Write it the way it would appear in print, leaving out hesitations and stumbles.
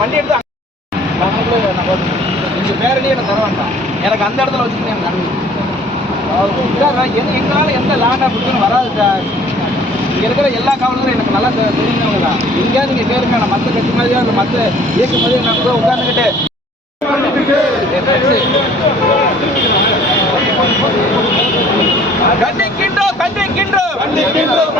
வண்டி எடுத்து இந்த பேரடியே எனக்கு தர வேண்டாம். எனக்கு அந்த இடத்துல வச்சுட்டு எங்களால் எந்த லேண்ட் அப்படின்னு வராது சார். இங்கே இருக்கிற எல்லா காவலரும் எனக்கு நல்லா தெரிஞ்சவங்க தான். எங்கேயாவது நீங்கள் கேளுங்க, நான் மற்ற கட்சி மாதிரியா இல்லை மற்ற இயக்க மாதிரியா நான் கூட உட்காந்துக்கிட்டு கண்டிக்கின்றோம் கண்டிக்கின்றோம் கண்டிக்கின்றோம்